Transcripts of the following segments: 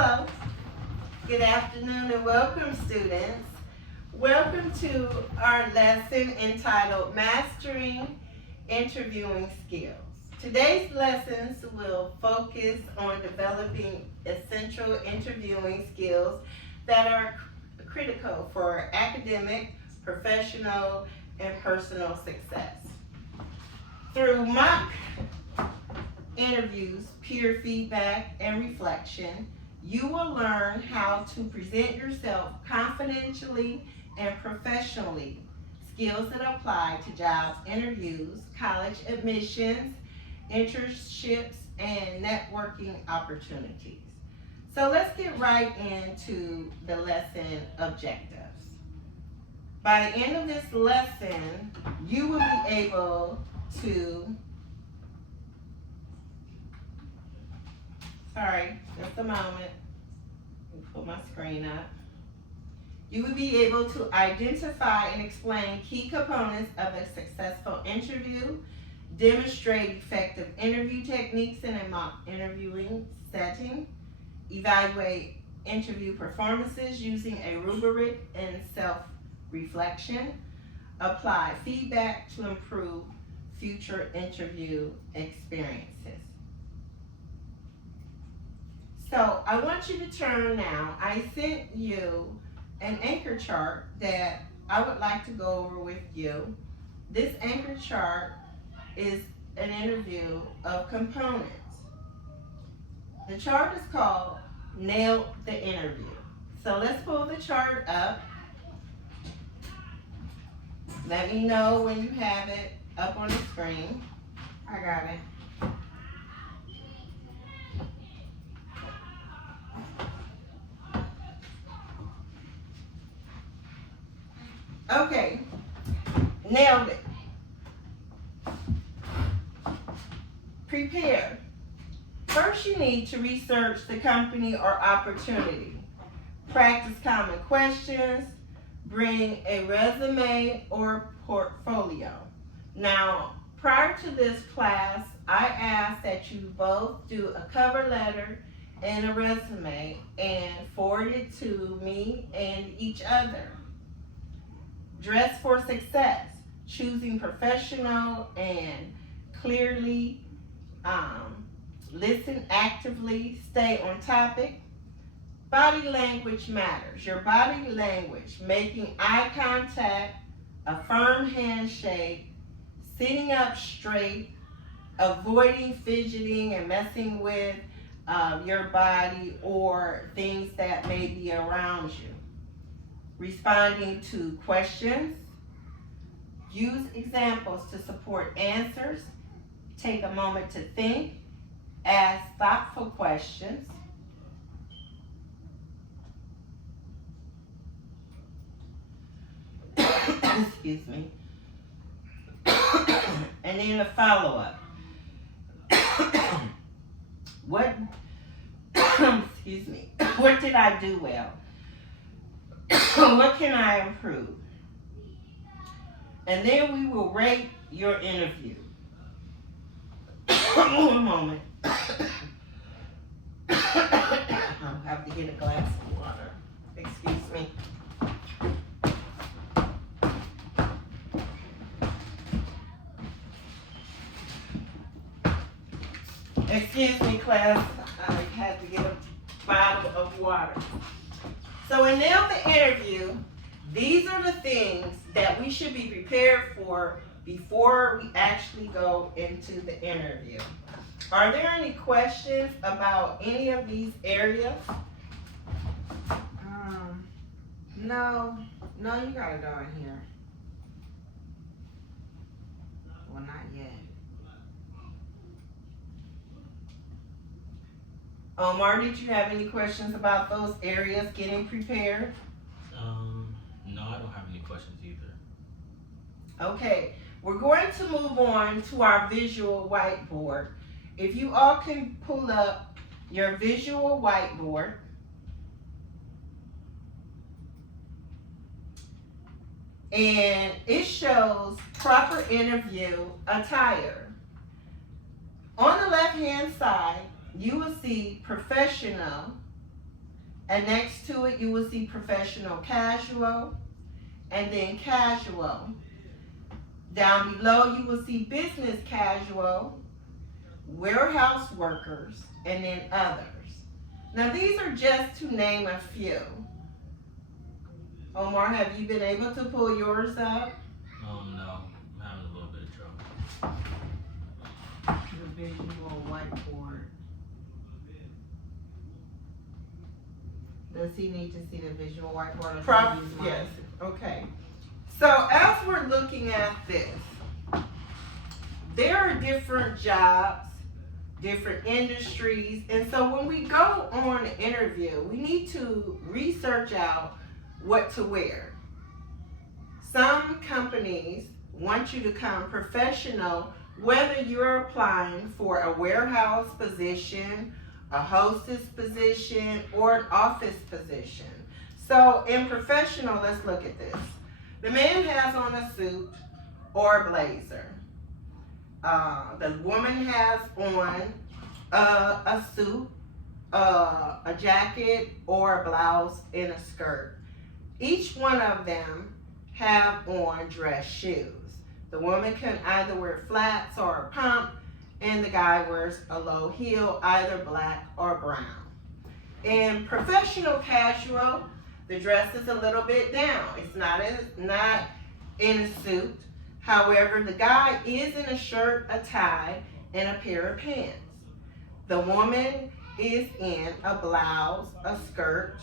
Hello, good afternoon and welcome students. Welcome to our lesson entitled Mastering Interviewing Skills. Today's lessons will focus on developing essential interviewing skills that are critical for academic, professional, and personal success. Through mock interviews, peer feedback, and reflection, you will learn how to present yourself confidentially and professionally, skills that apply to jobs interviews, college admissions, internships, and networking opportunities. So let's get right into the lesson objectives. By the end of this lesson, you will be able to, just a moment, let me pull my screen up. You will be able to identify and explain key components of a successful interview, demonstrate effective interview techniques in a mock interviewing setting, evaluate interview performances using a rubric and self-reflection, apply feedback to improve future interview experiences. So I want you to turn now. I sent you an anchor chart that I would like to go over with you. This anchor chart is an interview of components. The chart is called Nail the Interview. So let's pull the chart up. Let me know when you have it up on the screen. I got it. Okay, nailed it. Prepare. First, you need to research the company or opportunity. Practice common questions. Bring a resume or portfolio. Now, prior to this class, I asked that you both do a cover letter and a resume and forward it to me and each other. Dress for success, choosing professional and clearly, listen actively, stay on topic. Body language matters. Your body language, making eye contact, a firm handshake, sitting up straight, avoiding fidgeting and messing with your body or things that may be around you. Responding to questions. Use examples to support answers. Take a moment to think. Ask thoughtful questions. Excuse me. And then a follow-up. Excuse me. What did I do well? What can I improve? And then we will rate your interview. One moment. I'll have to get a glass of water. Excuse me. Excuse me, class. I had to get a bottle of water. So in Nail the Interview, these are the things that we should be prepared for before we actually go into the interview. Are there any questions about any of these areas? No, you got it on here. Well, not yet. Omar, did you have any questions about those areas getting prepared? No, I don't have any questions either. Okay, we're going to move on to our visual whiteboard. If you all can pull up your visual whiteboard. And it shows proper interview attire. On the left-hand side, you will see professional And next to it, you will see professional casual, and then casual. Down below, you will see business casual, warehouse workers, and then others. Now, these are just to name a few. Omar, have you been able to pull yours up? No, I'm having a little bit of trouble. The visual whiteboard. Does he need to see the visual whiteboard? Or can he use mine? Yes. Okay. So as we're looking at this, there are different jobs, different industries, and so when we go on an interview, we need to research out what to wear. Some companies want you to come professional, whether you're applying for a warehouse position, a hostess position, or an office position. So in professional, let's look at this. The man has on a suit or a blazer. The woman has on a suit, a jacket, or a blouse and a skirt. Each one of them have on dress shoes. The woman can either wear flats or a pump, and the guy wears a low heel, either black or brown. In professional casual, the dress is a little bit down. It's not in a suit. However, the guy is in a shirt, a tie, and a pair of pants. The woman is in a blouse, a skirt,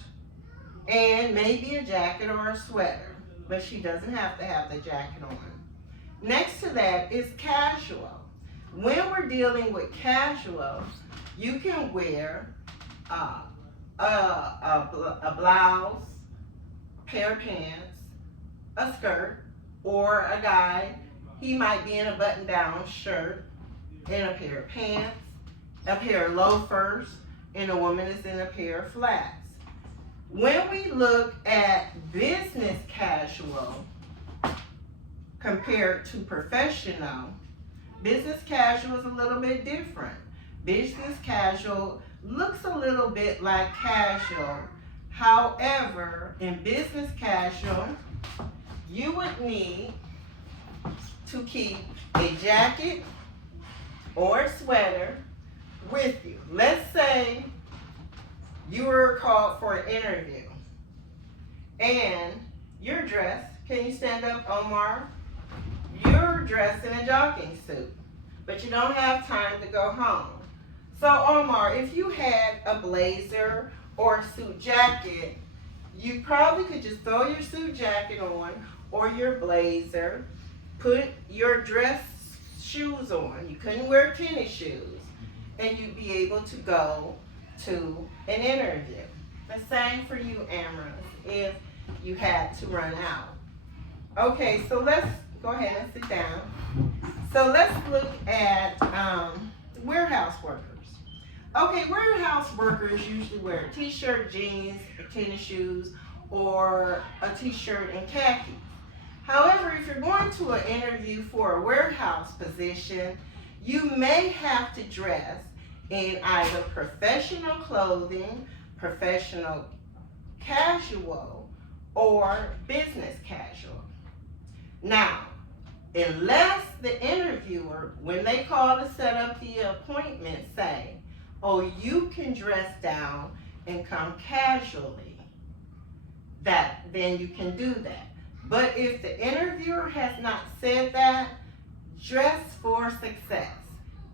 and maybe a jacket or a sweater, but she doesn't have to have the jacket on. Next to that is casual. When we're dealing with casual, you can wear a blouse, pair of pants, a skirt, or a guy, he might be in a button-down shirt and a pair of pants, a pair of loafers, and a woman is in a pair of flats. When we look at business casual compared to professional, business casual is a little bit different. Business casual looks a little bit like casual. However, in business casual, you would need to keep a jacket or a sweater with you. Let's say you were called for an interview and you're dressed. Can you stand up, Omar? You're dressed in a jogging suit, but you don't have time to go home. So Omar, if you had a blazer or a suit jacket, you probably could just throw your suit jacket on or your blazer, put your dress shoes on. You couldn't wear tennis shoes, and you'd be able to go to an interview. The same for you, Amrose, if you had to run out. Okay, so let's go ahead and sit down. So let's look at warehouse workers. Okay, warehouse workers usually wear a t-shirt, jeans, tennis shoes, or a t-shirt and khakis. However, if you're going to an interview for a warehouse position, you may have to dress in either professional clothing, professional casual, or business casual. Now, unless the interviewer, when they call to set up the appointment, say, oh, you can dress down and come casually, then you can do that. But if the interviewer has not said that, dress for success.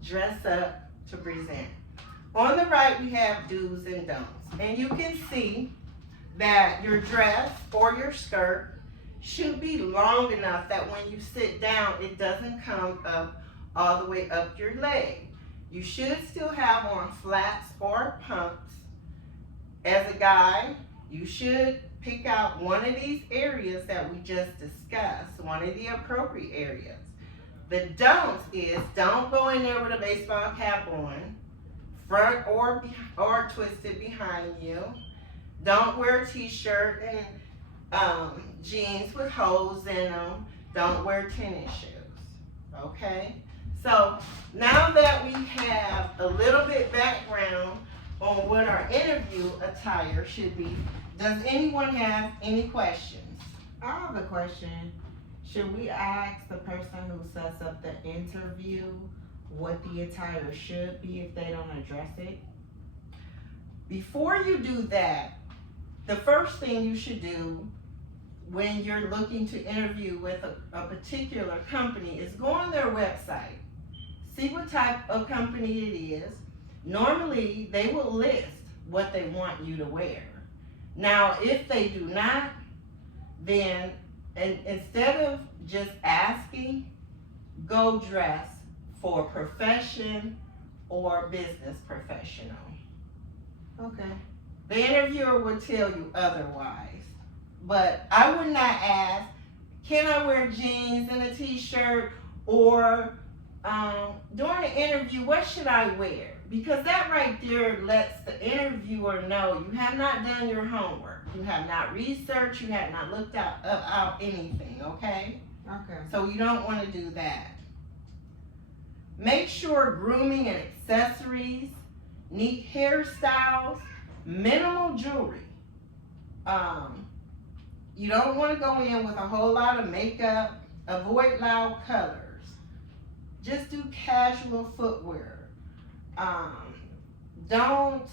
Dress up to present. On the right, we have do's and don'ts. And you can see that your dress or your skirt should be long enough that when you sit down, it doesn't come up all the way up your leg. You should still have on flats or pumps. As a guy, you should pick out one of these areas that we just discussed, one of the appropriate areas. The don'ts is don't go in there with a baseball cap on, front or twisted behind you. Don't wear a t-shirt and jeans with holes in them. Don't wear tennis shoes, okay? So now that we have a little bit background on what our interview attire should be. Does anyone have any questions? I have a question. Should we ask the person who sets up the interview what the attire should be if they don't address it? Before you do that, the first thing you should do when you're looking to interview with a particular company is go on their website, see what type of company it is. Normally, they will list what they want you to wear. Now, if they do not, then instead of just asking, go dress for profession or business professional. Okay. The interviewer will tell you otherwise. But I would not ask, can I wear jeans and a t-shirt? Or during the interview, what should I wear? Because that right there lets the interviewer know you have not done your homework. You have not researched, you have not looked out anything, okay? Okay. So you don't want to do that. Make sure grooming and accessories, neat hairstyles, minimal jewelry. You don't want to go in with a whole lot of makeup. Avoid loud colors. Just do casual footwear. Don't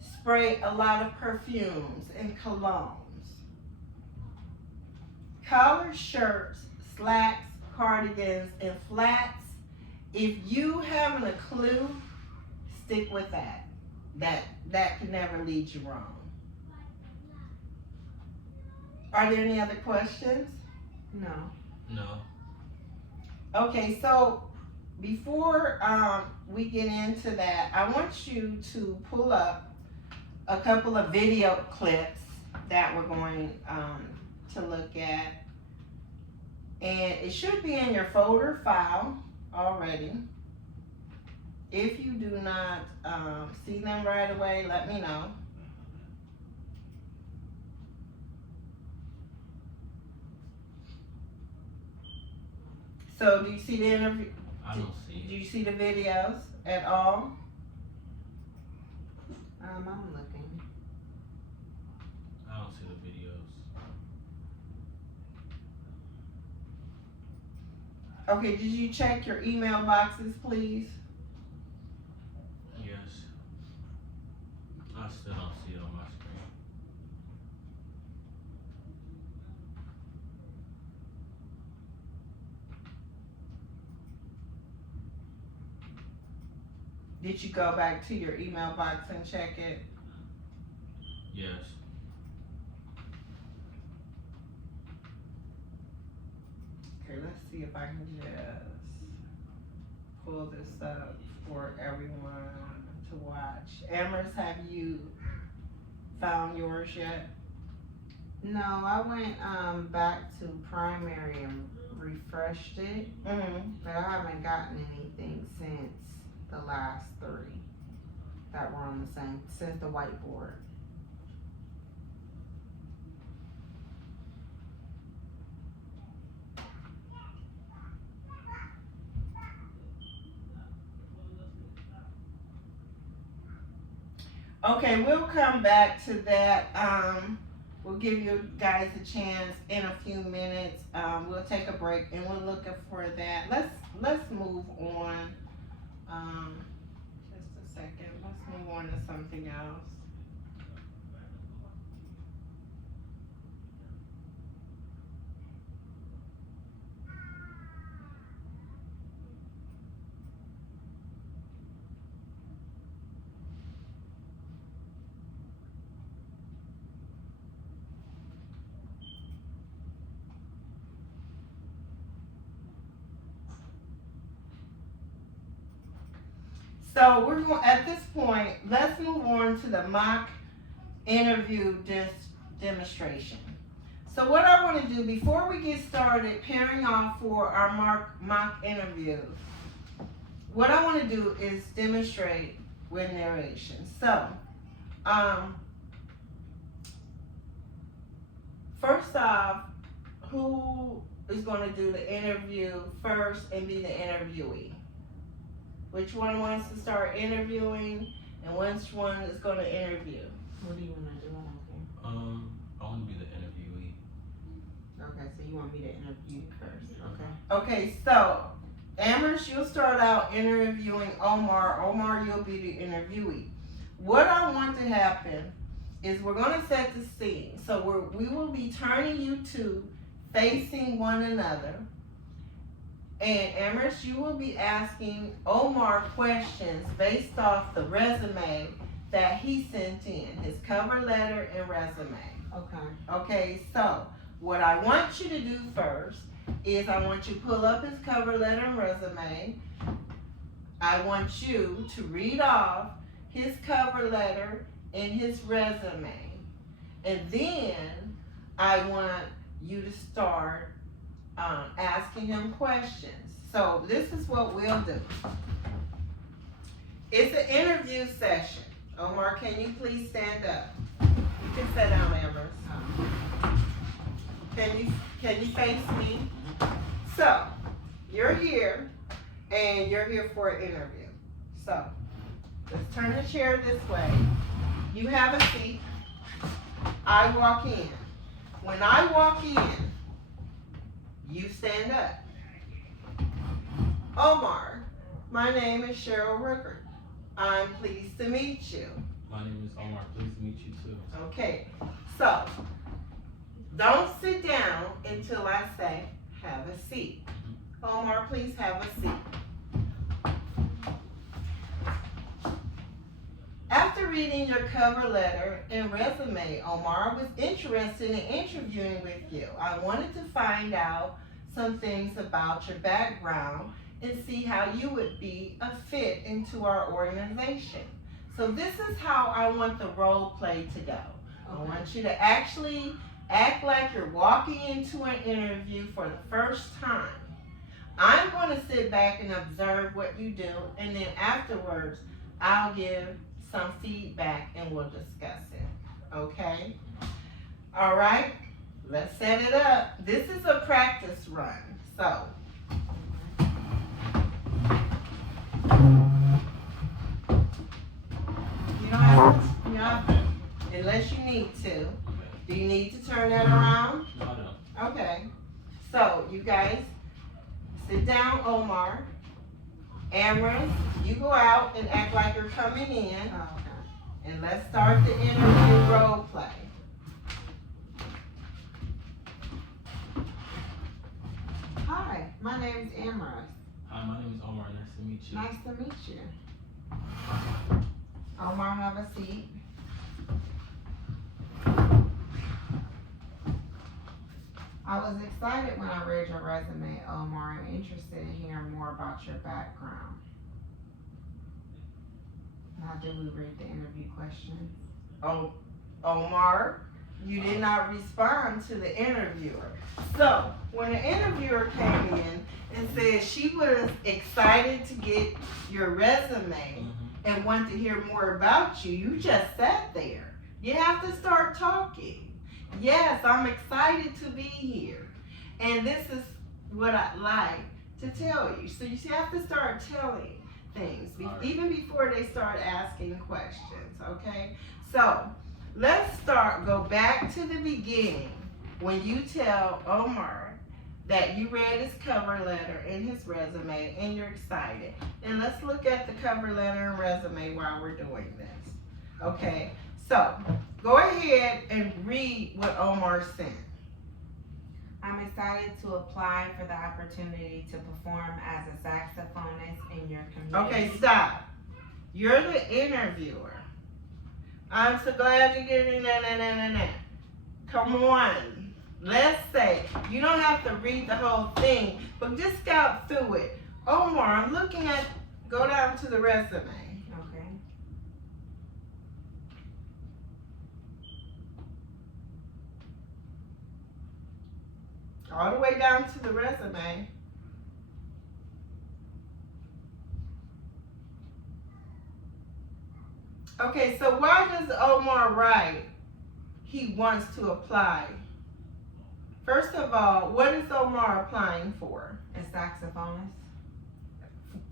spray a lot of perfumes and colognes. Collared shirts, slacks, cardigans, and flats. If you haven't a clue, stick with that. That can never lead you wrong. Are there any other questions? No. No. Okay, so before we get into that, I want you to pull up a couple of video clips that we're going to look at. And it should be in your folder file already. If you do not see them right away, let me know. So do you see the interview? I don't see Do it. you see the videos at all? I'm looking. I don't see the videos. Okay, did you check your email boxes, please? Yes. I still don't see it on my screen. Did you go back to your email box and check it? Yes. Okay, let's see if I can just pull this up for everyone to watch. Amherst, have you found yours yet? No, I went back to primary and refreshed it, Mm-hmm. but I haven't gotten anything since the last 3 that were on the same, since the whiteboard. Okay, we'll come back to that. We'll give you guys a chance in a few minutes. We'll take a break and we'll look for that. Let's move on. Just a second. Let's move on to something else. So we're going, at this point, let's move on to the mock interview demonstration. So what I want to do before we get started pairing off for our mock interview, what I want to do is demonstrate with narration. So, first off, who is going to do the interview first and be the interviewee? Which one wants to start interviewing? And which one is gonna interview? What do you wanna do? I don't care. I want to be the interviewee. Okay, so you want me to interview first, okay? Okay, so Amherst, you'll start out interviewing Omar. Omar, you'll be the interviewee. What I want to happen is we're gonna set the scene. So we will be turning you two facing one another. And Amherst, you will be asking Omar questions based off the resume that he sent in, his cover letter and resume. Okay. Okay, so what I want you to do first is I want you to pull up his cover letter and resume. I want you to read off his cover letter and his resume. And then I want you to start asking him questions. So this is what we'll do. It's an interview session. Omar, can you please stand up? You can sit down, Amherst. Can you face me? So, you're here, and you're here for an interview. So, let's turn the chair this way. You have a seat. I walk in. When I walk in, you stand up. Omar, my name is Cheryl Ruckert. I'm pleased to meet you. My name is Omar. Pleased to meet you too. Okay, so don't sit down until I say have a seat. Omar, please have a seat. After reading your cover letter and resume, Omar, I was interested in interviewing with you. I wanted to find out some things about your background and see how you would be a fit into our organization. So this is how I want the role play to go. I want you to actually act like you're walking into an interview for the first time. I'm going to sit back and observe what you do, and then afterwards, I'll give some feedback and we'll discuss it. Okay? All right? Let's set it up. This is a practice run. So, you don't have to, unless you need to. Do you need to turn that around? No, I don't. Okay. So, you guys, sit down, Omar. Amherst, you go out and act like you're coming in. Okay. And let's start the interview role play. Hi, my name's Amherst. Hi, my name is Omar. Nice to meet you. Nice to meet you. Omar, have a seat. I was excited when I read your resume, Omar, and interested in hearing more about your background. Now, did we read the interview questions? Oh, Omar, you did not respond to the interviewer. So, when the interviewer came in and said she was excited to get your resume and want to hear more about you, you just sat there. You have to start talking. Yes, I'm excited to be here. And this is what I'd like to tell you. So you have to start telling things, even before they start asking questions, okay? So let's go back to the beginning when you tell Omar that you read his cover letter and his resume and you're excited. And let's look at the cover letter and resume while we're doing this, okay? So go ahead and read what Omar sent. I'm excited to apply for the opportunity to perform as a saxophonist in your community. Okay, stop. You're the interviewer. I'm so glad you get in. Come on. Let's say, you don't have to read the whole thing, but just scout through it. Omar, I'm looking at, go down to the resume. Okay. All the way down to the resume. Okay, so why does Omar write he wants to apply? First of all, what is Omar applying for? A saxophonist?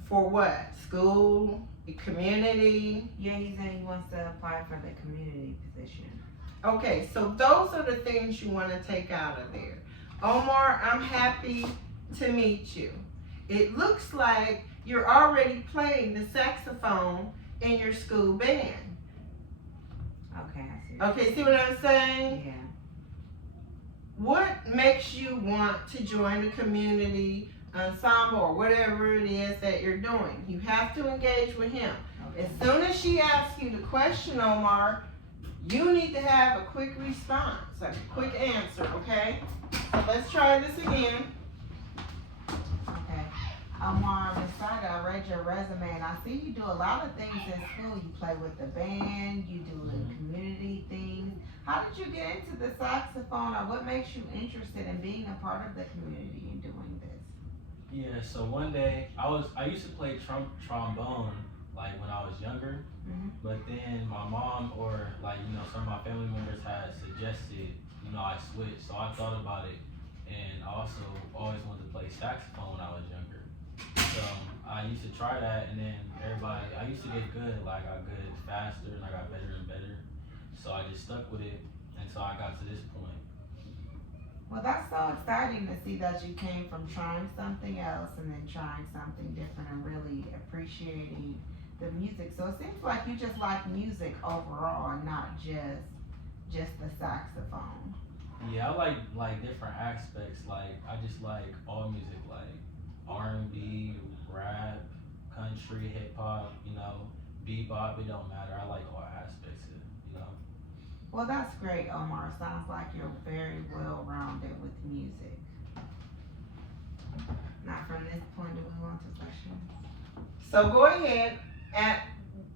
For what? School? community. Yeah, he said he wants to apply for the community position. Okay, so those are the things you want to take out of there. Omar, I'm happy to meet you. It looks like you're already playing the saxophone in your school band. Okay, I see. Okay, see what I'm saying? Yeah. What makes you want to join the community ensemble or whatever it is that you're doing? You have to engage with him. Okay. As soon as she asks you the question, Omar, you need to have a quick response, a quick answer, okay? So let's try this again. Okay. Omar Misada, I read your resume and I see you do a lot of things in school. You play with the band, you do the community things. How did you get into the saxophone, or what makes you interested in being a part of the community and doing this? Yeah, so one day I used to play trombone like when I was younger, but then my mom or like some of my family members had suggested I switch, so I thought about it, and I also always wanted to play saxophone when I was younger. So I used to try that, and then I used to get good, like I got good faster and I got better and better. So I just stuck with it, and so I got to this point. Well, that's so exciting to see that you came from trying something else and then trying something different and really appreciating the music. So it seems like you just like music overall and not just the saxophone. Yeah, I like different aspects. Like I just like all music, like R&B, rap, country, hip hop. Bebop. It don't matter. I like all aspects of it. Well, that's great, Omar. Sounds like you're very well-rounded with music. Now, from this point, do we want to questions? So go ahead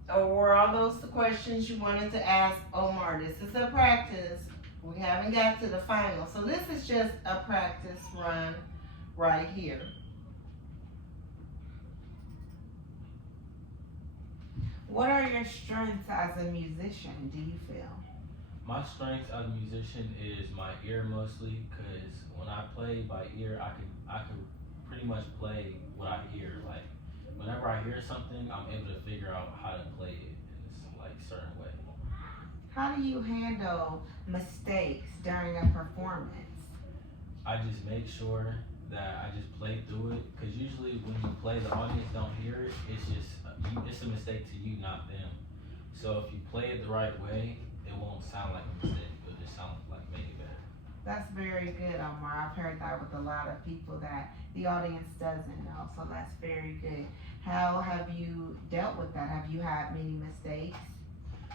were all those the questions you wanted to ask Omar? This is a practice. We haven't got to the final. So this is just a practice run right here. What are your strengths as a musician, do you feel? My strength as a musician is my ear mostly, because when I play by ear, I can pretty much play what I hear. Like whenever I hear something, I'm able to figure out how to play it in a certain way. How do you handle mistakes during a performance? I just make sure that I just play through it, because usually when you play, the audience don't hear it. It's a mistake to you, not them. So if you play it the right way, it won't sound like a mistake. It'll just sound like maybe better. That's very good, Omar. I've heard that with a lot of people that the audience doesn't know, so that's very good. How have you dealt with that? Have you had many mistakes?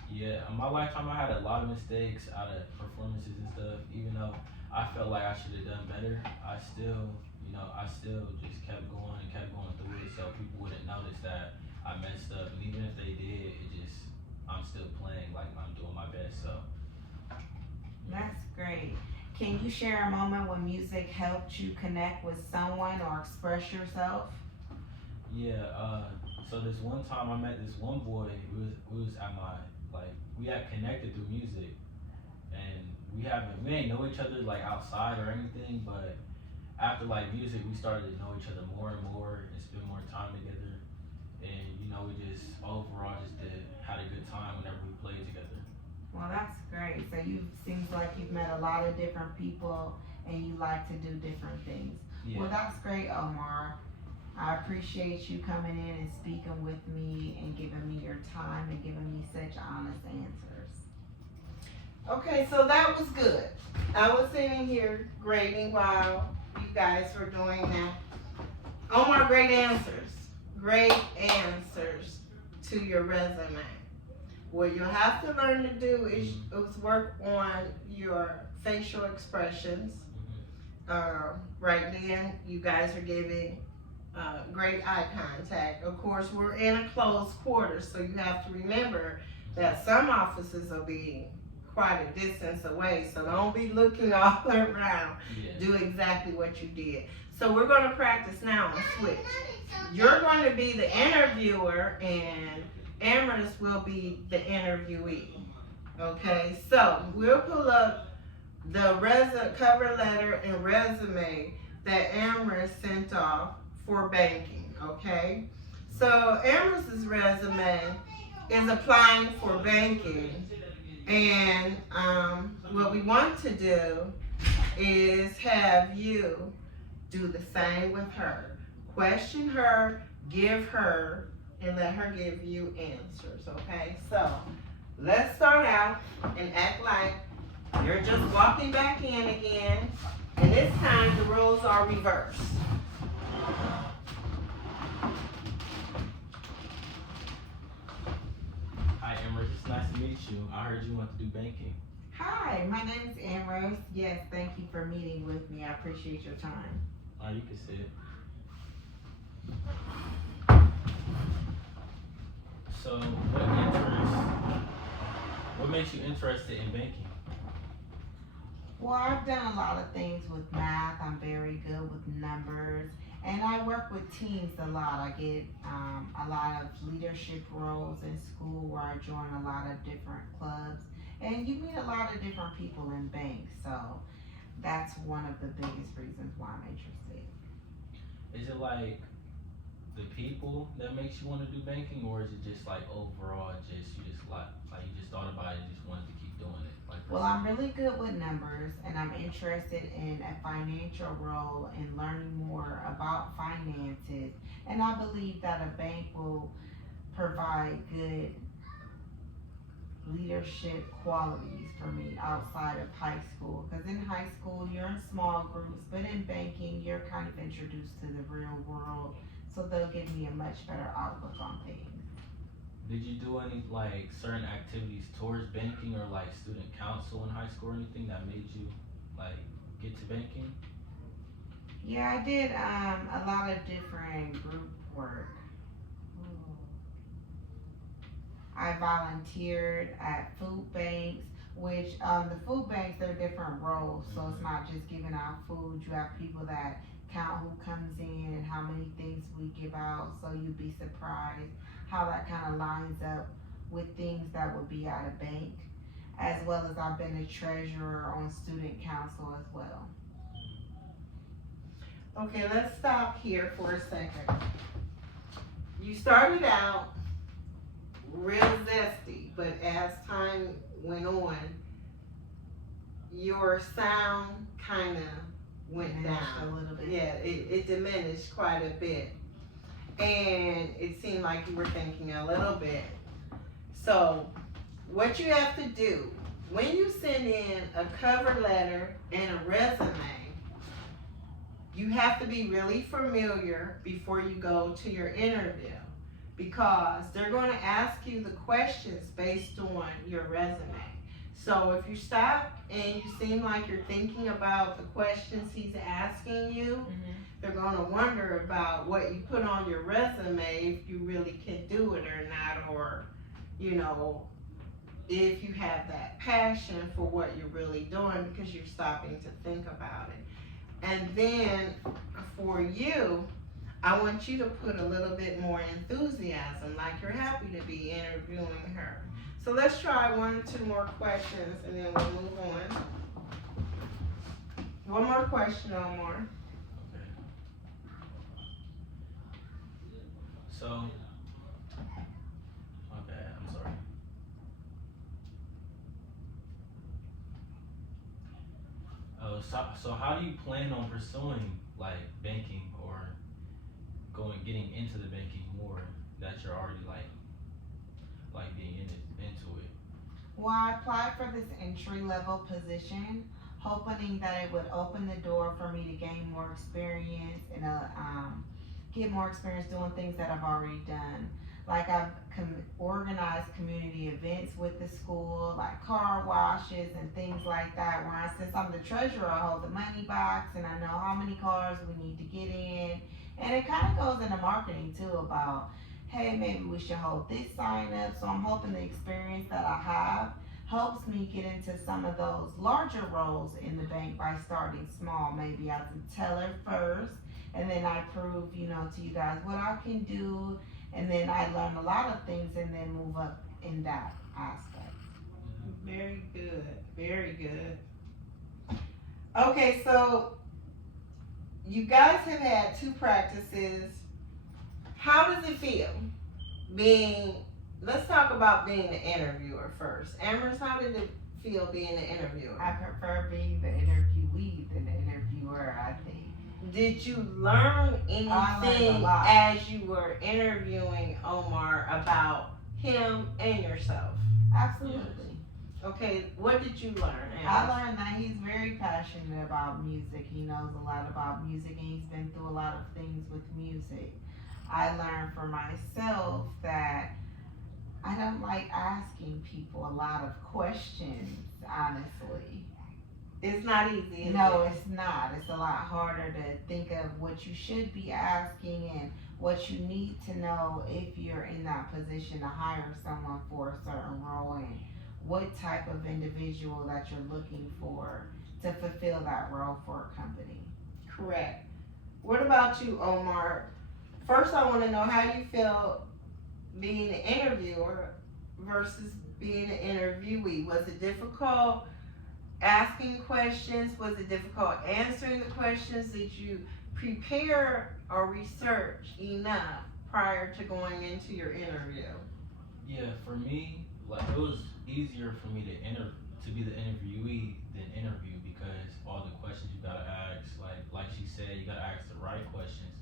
Yeah, in my lifetime I had a lot of mistakes out of performances and stuff. Even though I felt like I should have done better, I still just kept going through it, so people wouldn't notice that I messed up. And even if they did, I'm still playing like I'm doing my best. So That's great. Can you share a moment when music helped you connect with someone or express yourself? yeah, so this one time I met this one boy. We was at we had connected through music, and we ain't know each other like outside or anything, but after music we started to know each other more and more and spend more time together, and we just overall had a good time whenever we played together. Well, that's great. So seems like you've met a lot of different people and you like to do different things. Yeah. Well, that's great, Omar. I appreciate you coming in and speaking with me and giving me your time and giving me such honest answers. Okay, so that was good. I was sitting here grading while you guys were doing that. Omar, great answers. Great answers to your resume. What you'll have to learn to do is work on your facial expressions. Right then, you guys are giving great eye contact. Of course, we're in a closed quarter, so you have to remember that some offices will be quite a distance away, so don't be looking all around. Yeah. Do exactly what you did. So we're going to practice now on switch. You're going to be the interviewer and Amorous will be the interviewee. Okay, so we'll pull up the cover letter and resume that Amorous sent off for banking. Okay, So Amber's resume is applying for banking, and what we want to do is have you do the same with her. Question her, give her, and let her give you answers, okay? So let's start out and act like you're just walking back in again, and this time the roles are reversed. Hi, Amber. It's nice to meet you. I heard you want to do banking. Hi, my name is Amrose. Yes, thank you for meeting with me. I appreciate your time. Oh, you can sit. So, what makes you interested in banking? Well, I've done a lot of things with math. I'm very good with numbers. And I work with teams a lot. I get a lot of leadership roles in school where I join a lot of different clubs. And you meet a lot of different people in banks. So that's one of the biggest reasons why I'm interested. Is it like the people that makes you want to do banking, or is it just like overall, just you just like you just thought about it and just wanted to keep doing it? Like, Well, I'm really good with numbers, and I'm interested in a financial role and learning more about finances. And I believe that a bank will provide good leadership qualities for me outside of high school. Because in high school, you're in small groups, but in banking, you're kind of introduced to the real world. So they'll give me a much better outlook on things. did you do any like certain activities towards banking or like student council in high school or anything that made you like get to banking? Yeah, I did a lot of different group work. I volunteered at food banks, which the food banks, they're different roles. So it's not just giving out food. You have people that count who comes in and how many things we give out. So you'd be surprised how that kind of lines up with things that would be at a bank. As well as I've been a treasurer on student council as well. Okay, let's stop here for a second. You started out real zesty, but as time went on, your sound kind of went Diminished down. a little bit. Yeah, it diminished quite a bit. And it seemed like you were thinking a little bit. So, what you have to do, when you send in a cover letter and a resume, you have to be really familiar before you go to your interview, because they're going to ask you the questions based on your resume. So if you stop and you seem like you're thinking about the questions he's asking you, they're going to wonder about what you put on your resume, if you really can do it or not, or, you know, if you have that passion for what you're really doing, because you're stopping to think about it. And then for you, I want you to put a little bit more enthusiasm, like you're happy to be interviewing her. So let's try 1 or 2 more questions and then we'll move on. One more question, Omar. Okay. So, my bad. I'm sorry. So how do you plan on pursuing like banking or getting into the banking more that you're already like being into it? Well, I applied for this entry-level position, hoping that it would open the door for me to gain more experience and get more experience doing things that I've already done. Like I've organized community events with the school, like car washes and things like that, where since I'm the treasurer, I hold the money box and I know how many cars we need to get in. And it kind of goes into marketing too, about, hey, maybe we should hold this sign up. So I'm hoping the experience that I have helps me get into some of those larger roles in the bank by starting small, maybe as a teller first. And then I prove, to you guys what I can do. And then I learn a lot of things and then move up in that aspect. Very good, very good. Okay, so you guys have had 2 practices. How does it feel being, let's talk about being the interviewer first. Amherst, how did it feel being the interviewer? I prefer being the interviewee than the interviewer, I think. Did you learn I learned a anything lot. as you were interviewing Omar about him and yourself? Absolutely. Okay, what did you learn, I Amherst? learned that he's very passionate about music. He knows a lot about music and he's been through a lot of things with music. I learned for myself that I don't like asking people a lot of questions, honestly. It's not easy, is No, it? it's not. It's a lot harder to think of what you should be asking and what you need to know if you're in that position to hire someone for a certain role and what type of individual that you're looking for to fulfill that role for a company. Correct. What about you, Omar? First, I want to know how you feel being an interviewer versus being an interviewee. Was it difficult asking questions? Was it difficult answering the questions? Did you prepare or research enough prior to going into your interview? Yeah, for me, like it was easier for me to be the interviewee than interview because all the questions you gotta ask, like she said, you gotta ask the right questions,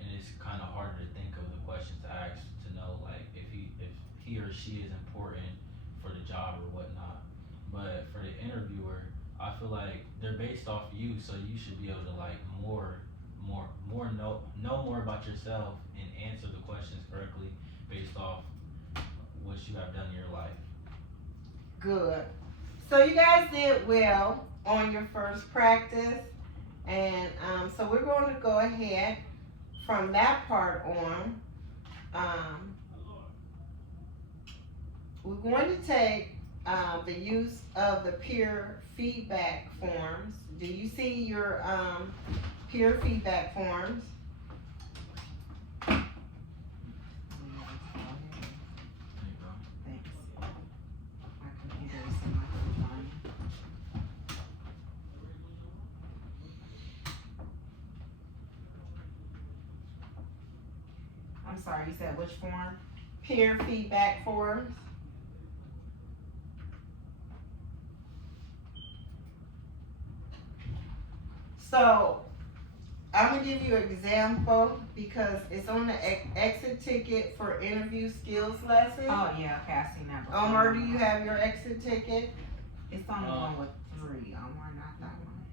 and it's kind of harder to think of the questions to ask to know like if he or she is important for the job or whatnot. But for the interviewer, I feel like they're based off you, so you should be able to like know more about yourself and answer the questions correctly based off what you have done in your life. Good. So you guys did well on your first practice, and so we're going to go ahead from that part on. We're going to take the use of the peer feedback forms. Do you see your peer feedback forms? There you go. Thanks. My computer is in my phone. I'm sorry, you said which form? Peer feedback forms. So I'm gonna give you an example because it's on the exit ticket for interview skills lesson. Oh yeah, okay, I seen that before. Omar, do you have your exit ticket? It's on the one with 3. Omar, not that one.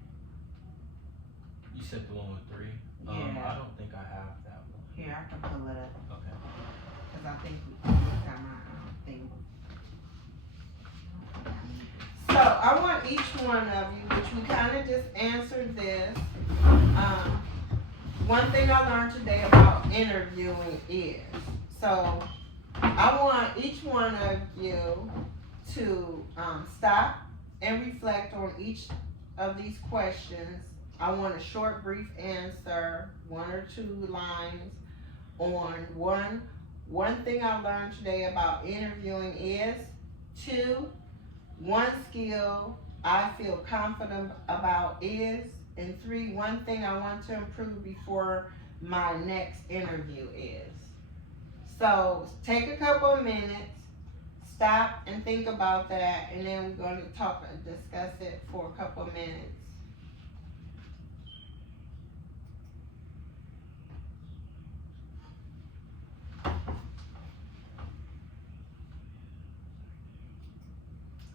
You said the one with 3. Yeah. I don't think I have that one. Here, I can pull it up Okay. because I think we got my thing. So I want each one of you, which we kind of just answered this. One thing I learned today about interviewing is, so I want each one of you to stop and reflect on each of these questions. I want a short, brief answer, 1 or 2 lines on one thing I learned today about interviewing is, 2, one skill I feel confident about is, and 3, one thing I want to improve before my next interview is. So take a couple of minutes, stop and think about that, and then we're going to discuss it for a couple of minutes.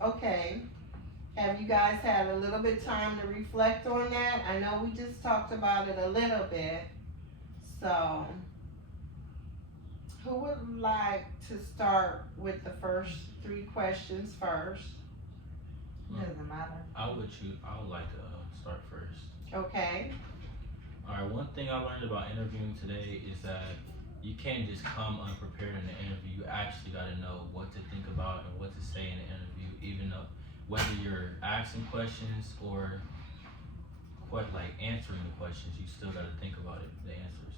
Okay, have you guys had a little bit of time to reflect on that? I know we just talked about it a little bit. So, who would like to start with the first 3 questions first? Doesn't matter. I would like to start first. Okay, Alright, one thing I learned about interviewing today is that you can't just come unprepared in the interview. You actually gotta know what to think about and what to say in the interview, even though whether you're asking questions or answering the questions, you still gotta think about it, the answers.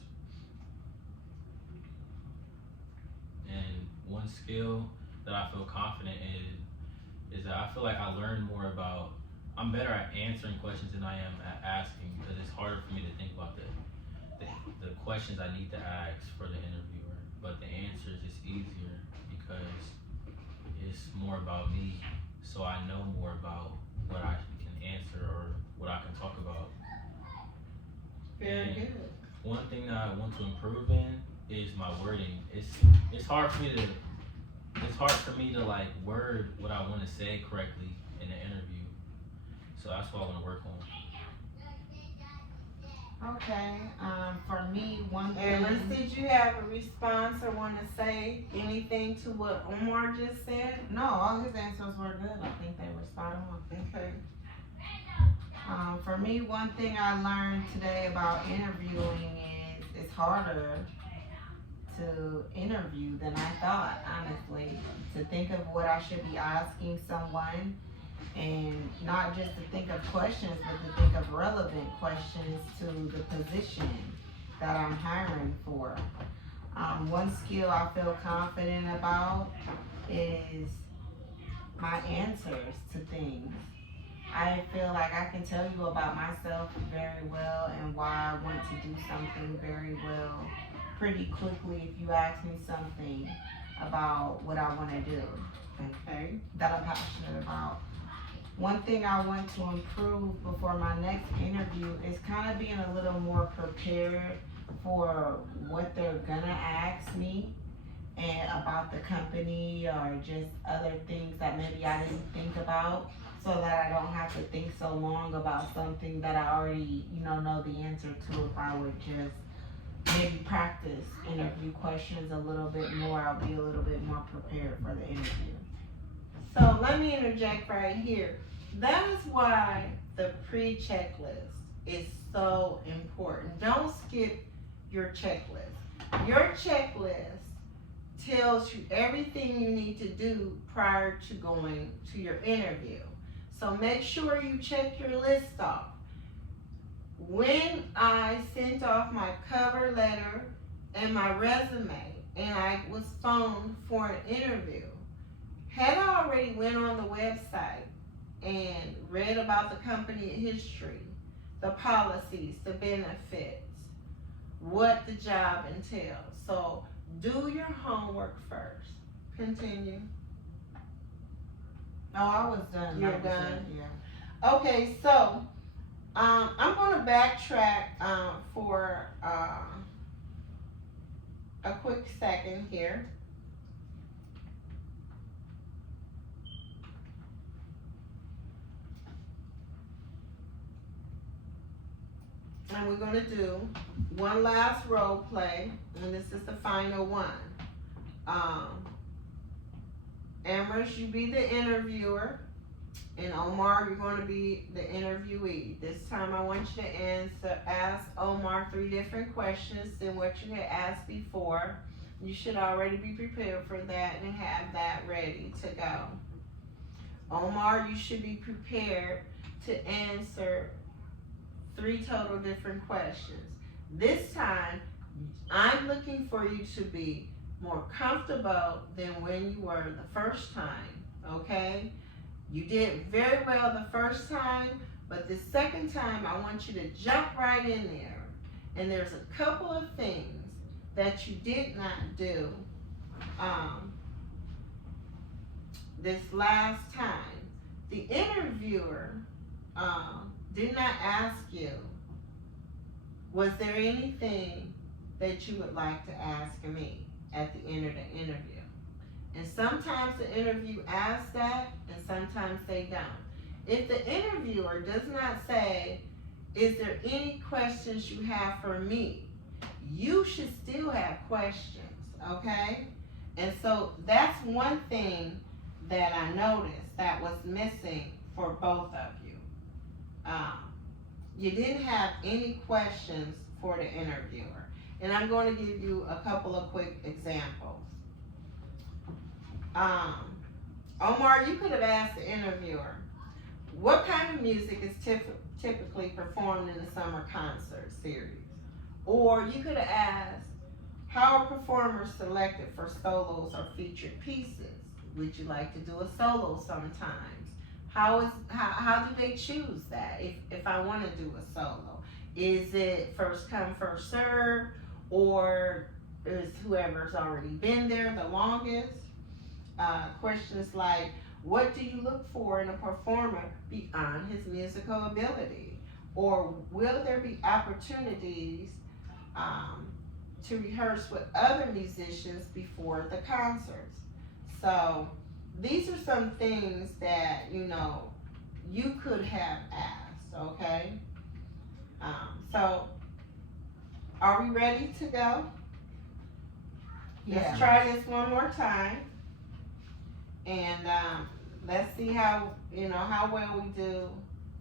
And one skill that I feel confident in is that I feel like I'm better at answering questions than I am at asking because it's harder for me to think about the questions I need to ask for the interviewer, but the answers is easier because it's more about me, so I know more about what I can answer or what I can talk about. Very And good. one thing that I want to improve in is my wording. It's hard for me to like word what I want to say correctly in an interview. So that's what I want to work on. Okay, for me, one Amherst, thing. did you have a response or want to say anything to what Omar just said? No, all his answers were good. I think they were spot on. Okay. For me, one thing I learned today about interviewing is it's harder to interview than I thought, honestly. To think of what I should be asking someone, and not just to think of questions, but to think of relevant questions to the position that I'm hiring for. One skill I feel confident about is my answers to things. I feel like I can tell you about myself very well and why I want to do something very well pretty quickly if you ask me something about what I want to do Okay. that I'm passionate about. One thing I want to improve before my next interview is kind of being a little more prepared for what they're gonna ask me and about the company or just other things that maybe I didn't think about, so that I don't have to think so long about something that I already, know the answer to. If I would just maybe practice interview questions a little bit more, I'll be a little bit more prepared for the interview. So let me interject right here. That is why the pre-checklist is so important. Don't skip your checklist. Your checklist tells you everything you need to do prior to going to your interview. So make sure you check your list off. When I sent off my cover letter and my resume and I was phoned for an interview, had I already went on the website and read about the company history, the policies, the benefits, what the job entails. So do your homework first. Continue. No, I was done. You're Like I said, done? Yeah. Okay, so I'm going to backtrack for a quick second here. And we're going to do one last role play, and this is the final one. Amherst, you be the interviewer, and Omar, you're going to be the interviewee. This time I want you to ask Omar 3 different questions than what you had asked before. You should already be prepared for that and have that ready to go. Omar, you should be prepared to answer 3 total different questions. This time, I'm looking for you to be more comfortable than when you were the first time, okay? You did very well the first time, but the second time, I want you to jump right in there. And there's a couple of things that you did not do this last time. The interviewer did not ask you, was there anything that you would like to ask me at the end of the interview? And sometimes the interview asks that, and sometimes they don't. If the interviewer does not say, is there any questions you have for me? You should still have questions, okay? And so that's one thing that I noticed that was missing for both of you. You didn't have any questions for the interviewer. And I'm going to give you a couple of quick examples. Omar, you could have asked the interviewer, what kind of music is typically performed in the summer concert series? Or you could have asked, how are performers selected for solos or featured pieces? Would you like to do a solo sometimes? How do they choose that if I want to do a solo? Is it first come, first serve, or is whoever's already been there the longest? Questions like, what do you look for in a performer beyond his musical ability? Or will there be opportunities to rehearse with other musicians before the concerts? So these are some things that, you could have asked, okay? So are we ready to go? Let's try this one more time. And let's see how well we do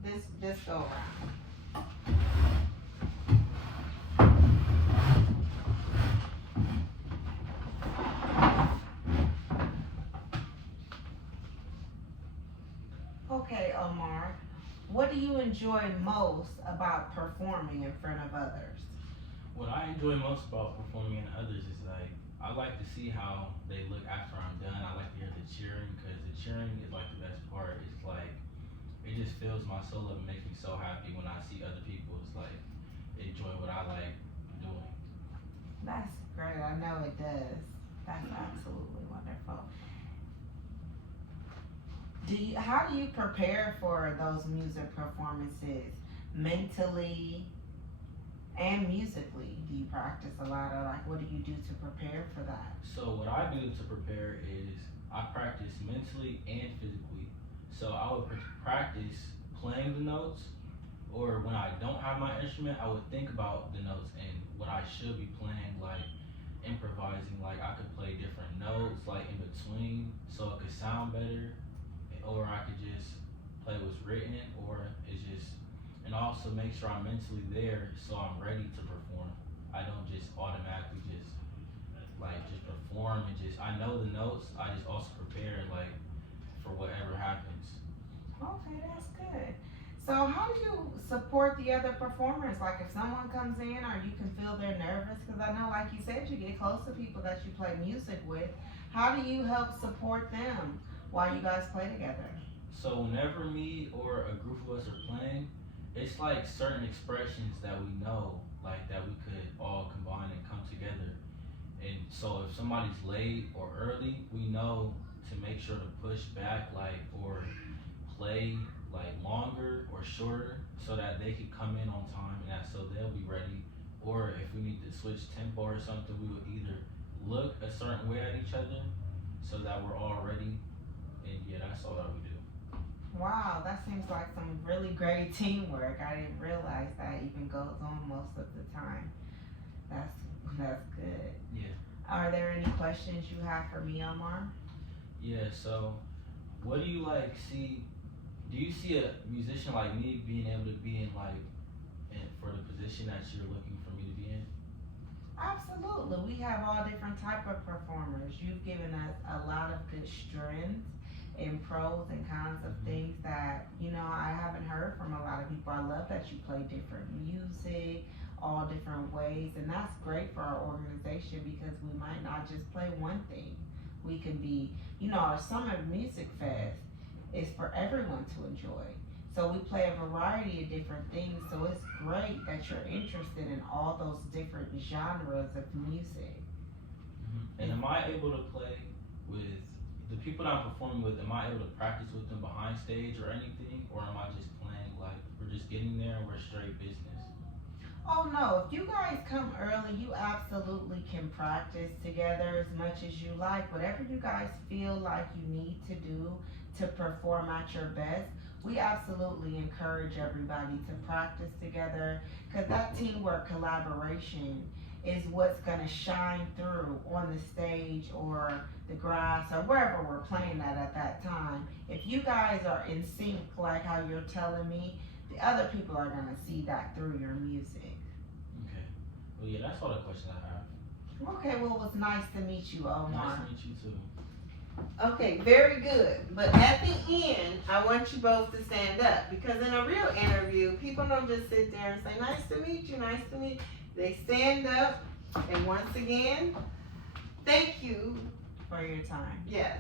this go around. Okay, Omar, what do you enjoy most about performing in front of others? What I enjoy most about performing in others is like, I like to see how they look after I'm done. I like to hear the cheering, because the cheering is like the best part. It's like, it just fills my soul up and makes me so happy when I see other people. It's like, enjoy what I like doing. That's great. I know it does. That's absolutely wonderful. How do you prepare for those music performances mentally and musically? Do you practice a lot, or like what do you do to prepare for that? So what I do to prepare is I practice mentally and physically. So I would practice playing the notes, or when I don't have my instrument, I would think about the notes and what I should be playing, like improvising, like I could play different notes like in between so it could sound better, or I could just play what's written, or it's just, and also make sure I'm mentally there so I'm ready to perform. I don't just automatically just perform and I know the notes, I just also prepare like for whatever happens. Okay, that's good. So how do you support the other performers? Like if someone comes in or you can feel they're nervous, because I know like you said, you get close to people that you play music with. How do you help support them while you guys play together? So whenever me or a group of us are playing, it's like certain expressions that we know, like that we could all combine and come together. And so if somebody's late or early, we know to make sure to push back, like, or play like longer or shorter so that they can come in on time and that so they'll be ready. Or if we need to switch tempo or something, we would either look a certain way at each other so that we're all ready. And yeah, that's all that we do. Wow, that seems like some really great teamwork. I didn't realize that even goes on most of the time. That's good. Yeah. Are there any questions you have for me, Omar? Yeah, so what do you like see? Do you see a musician like me being able to be for the position that you're looking for me to be in? Absolutely. We have all different type of performers. You've given us a lot of good strengths and pros and cons of things that, I haven't heard from a lot of people. I love that you play different music, all different ways, and that's great for our organization because we might not just play one thing. We can be, our Summer Music Fest is for everyone to enjoy. So we play a variety of different things, so it's great that you're interested in all those different genres of music. And am I able to play with the people that I'm performing with? Am I able to practice with them behind stage or anything, or am I just playing like we're just getting there and we're straight business? Oh no, if you guys come early, you absolutely can practice together as much as you like. Whatever you guys feel like you need to do to perform at your best, we absolutely encourage everybody to practice together, because that teamwork collaboration is what's gonna shine through on the stage or the grass or wherever we're playing at that time. If you guys are in sync, like how you're telling me, the other people are gonna see that through your music. Okay. Well, yeah, that's all the questions I have. Okay, well, it was nice to meet you, Omar. Nice to meet you too. Okay, very good. But at the end, I want you both to stand up, because in a real interview, people don't just sit there and say, nice to meet you, nice to meet you. They stand up, and once again, thank you. For your time. Yes.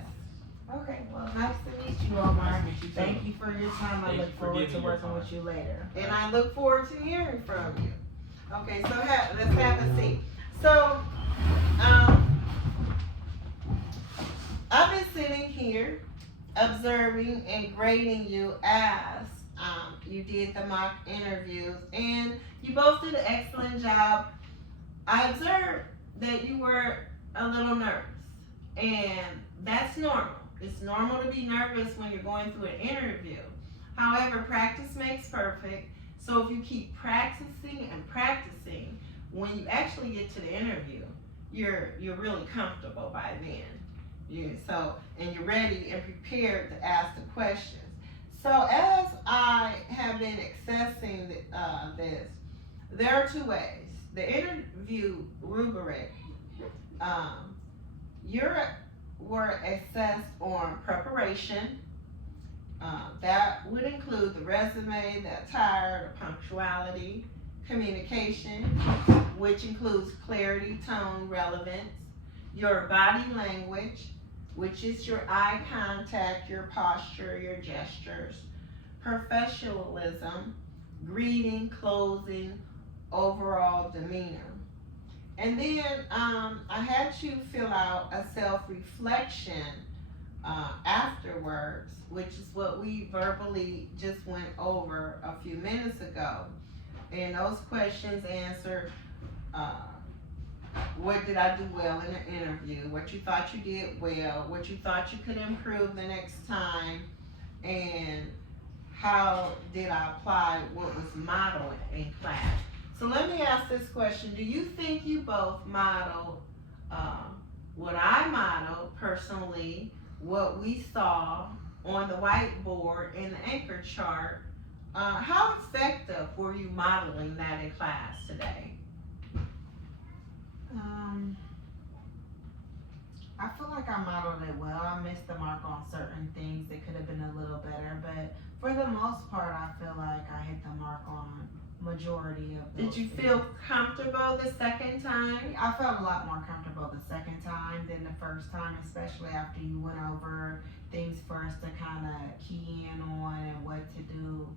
Okay, well, Nice to meet you, Omar. Nice to meet you too. Thank you for your time. I Thank look you for forward giving to your working time. with you later. And I look forward to hearing from you. Okay, so let's have a seat. So, I've been sitting here observing and grading you as you did the mock interviews, and you both did an excellent job. I observed that you were a little nervous, and that's normal. It's normal to be nervous when you're going through an interview. However, practice makes perfect. So if you keep practicing and practicing, when you actually get to the interview, you're really comfortable by then. And you're ready and prepared to ask the questions. So as I have been accessing this, there are two ways. The interview rubric, you were assessed on preparation. That would include the resume, the attire, the punctuality, communication, which includes clarity, tone, relevance, your body language, which is your eye contact, your posture, your gestures, professionalism, greeting, closing, overall demeanor. And then I had you fill out a self-reflection afterwards, which is what we verbally just went over a few minutes ago. And those questions answered what did I do well in the interview, what you thought you did well, what you thought you could improve the next time, and how did I apply what was modeled in class. So let me ask this question. Do you think you both modeled what I modeled personally, what we saw on the whiteboard in the anchor chart? How effective were you modeling that in class today? I feel like I modeled it well. I missed the mark on certain things that could have been a little better, but for the most part, I feel like I hit the mark on majority of those Did you things. feel comfortable the second time? I felt a lot more comfortable the second time than the first time, especially after you went over things for us to kind of key in on and what to do,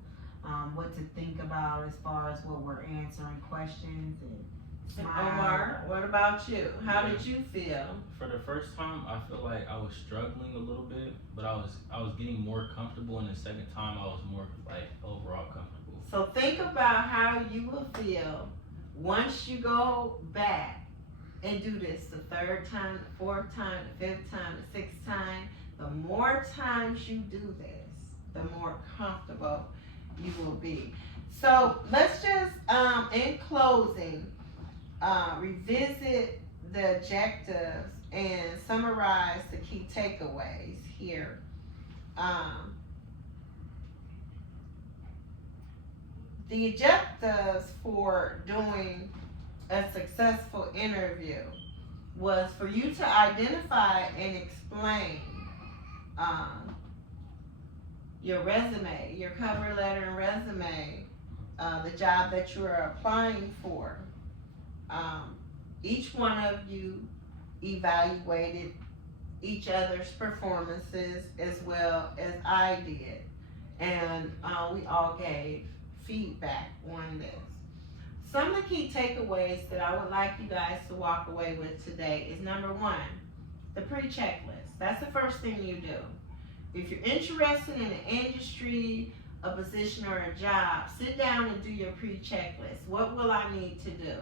what to think about as far as what we're answering questions and smile. Omar, what about you? How did you feel? For the first time, I feel like I was struggling a little bit, but I was getting more comfortable, and the second time I was more like overall comfortable. So think about how you will feel once you go back and do this the third time, the fourth time, the fifth time, the sixth time. The more times you do this, the more comfortable you will be. So let's just, in closing, revisit the objectives and summarize the key takeaways here. The objectives for doing a successful interview was for you to identify and explain your resume, your cover letter and resume, the job that you are applying for. Each one of you evaluated each other's performances as well as I did, and we all gave feedback on this. Some of the key takeaways that I would like you guys to walk away with today is number one, the pre-checklist. That's the first thing you do. If you're interested in an industry, a position, or a job, sit down and do your pre-checklist. What will I need to do?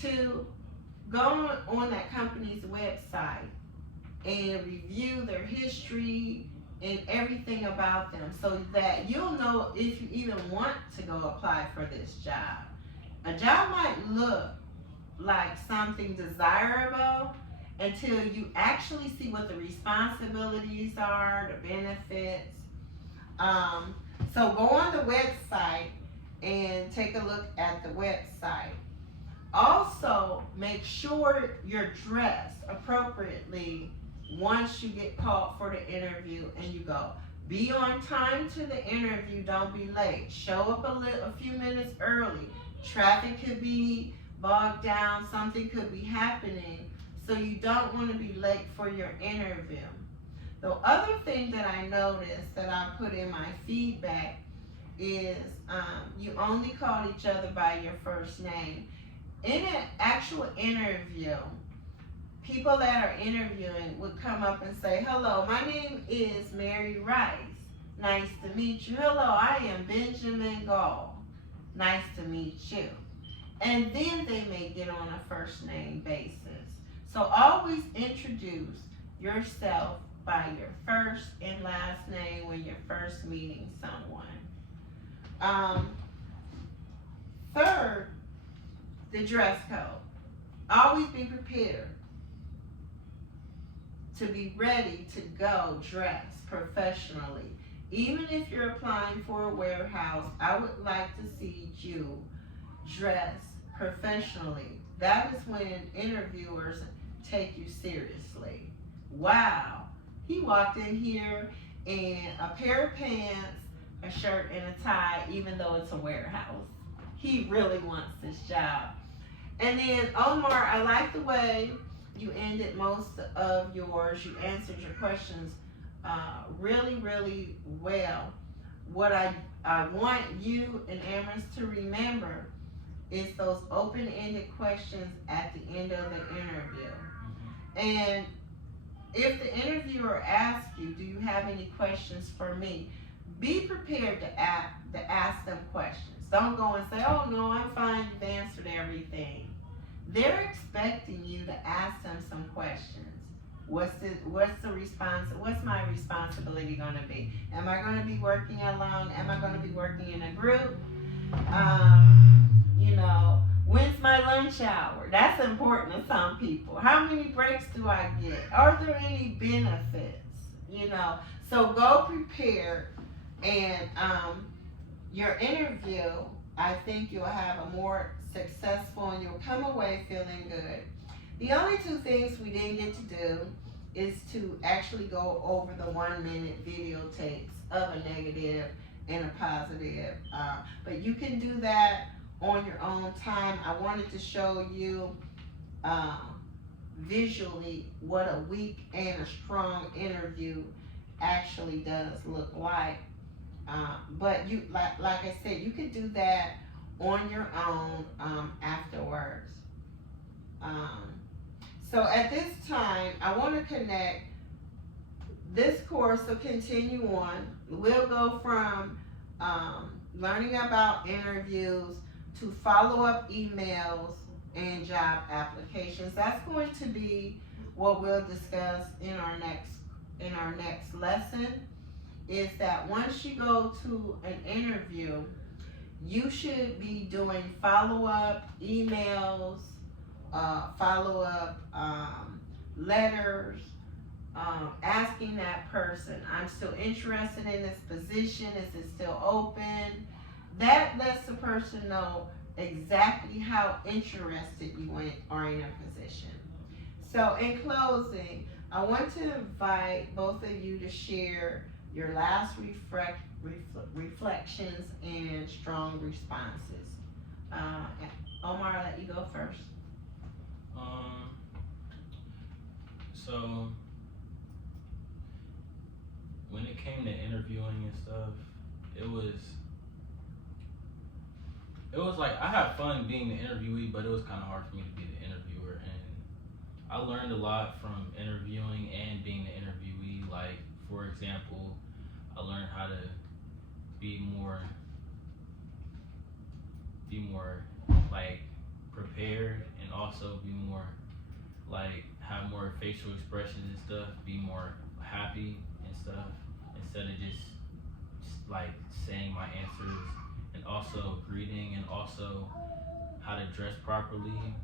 Two, go on that company's website and review their history and everything about them so that you'll know if you even want to go apply for this job. A job might look like something desirable until you actually see what the responsibilities are, the benefits. So go on the website and take a look at the website. Also, make sure you're dressed appropriately once you get called for the interview and you go. Be on time to the interview, don't be late. Show up a few minutes early. Traffic could be bogged down, something could be happening, so you don't want to be late for your interview. The other thing that I noticed that I put in my feedback is you only called each other by your first name. In an actual interview, people that are interviewing would come up and say, hello, my name is Mary Rice. Nice to meet you. Hello, I am Benjamin Gall. Nice to meet you. And then they may get on a first name basis. So always introduce yourself by your first and last name when you're first meeting someone. Third, the dress code. Always be prepared to be ready to go dressed professionally. Even if you're applying for a warehouse, I would like to see you dressed professionally. That is when interviewers take you seriously. Wow, he walked in here in a pair of pants, a shirt, and a tie, even though it's a warehouse. He really wants this job. And then Omar, I like the way you ended most of yours. You answered your questions really, really well. What I want you and Amaris to remember is those open-ended questions at the end of the interview. And if the interviewer asks you, do you have any questions for me? Be prepared to ask them questions. Don't go and say, oh no, I'm fine, you've answered everything. They're expecting you to ask them some questions. What's my responsibility gonna be? Am I gonna be working alone? Am I gonna be working in a group? When's my lunch hour? That's important to some people. How many breaks do I get? Are there any benefits? So go prepared, and your interview, I think you'll have a more successful and you'll come away feeling good. The only two things we didn't get to do is to actually go over the 1-minute videotapes of a negative and a positive. But you can do that on your own time. I wanted to show you visually what a weak and a strong interview actually does look like. But you, like I said, you could do that on your own afterwards. So at this time, I want to connect this course, so continue on. We'll go from learning about interviews to follow-up emails and job applications. That's going to be what we'll discuss in our next lesson, is that once you go to an interview, you should be doing follow-up emails, follow-up letters, asking that person, I'm still interested in this position, is it still open? That lets the person know exactly how interested you are in a position. So in closing, I want to invite both of you to share your last reflections and strong responses. Omar, I'll let you go first. So when it came to interviewing and stuff, it was like I had fun being the interviewee, but it was kind of hard for me to be the interviewer. And I learned a lot from interviewing and being the interviewee. Like, for example, I learned how to be more like prepared, and also be more like have more facial expressions and stuff, be more happy and stuff, instead of just like saying my answers, and also greeting, and also how to dress properly.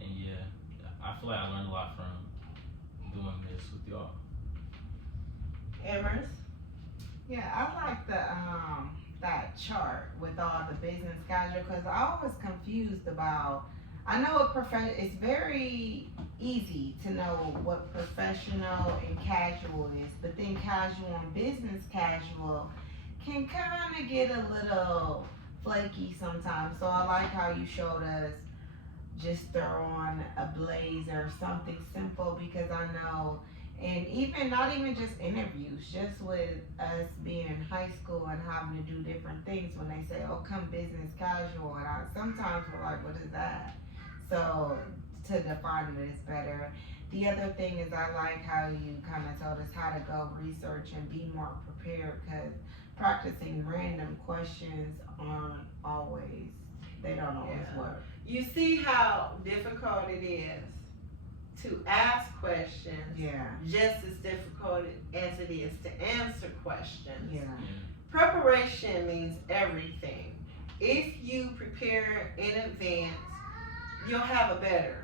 And yeah, I feel like I learned a lot from doing this with y'all. Amaris? Yeah, I like that chart with all the business casual, because I was confused about, I know it's very easy to know what professional and casual is, but then casual and business casual can kind of get a little flaky sometimes. So I like how you showed us just throw on a blazer, something simple, because I know And even, not even just interviews, just with us being in high school and having to do different things when they say, oh, come business casual. And sometimes we're like, what is that? So to define it is better. The other thing is I like how you kind of told us how to go research and be more prepared, because practicing random questions aren't always, they don't always Yeah. work. You see how difficult it is to ask questions, Yeah, just as difficult as it is to answer questions. yeah, Preparation means everything. If you prepare in advance, you'll have a better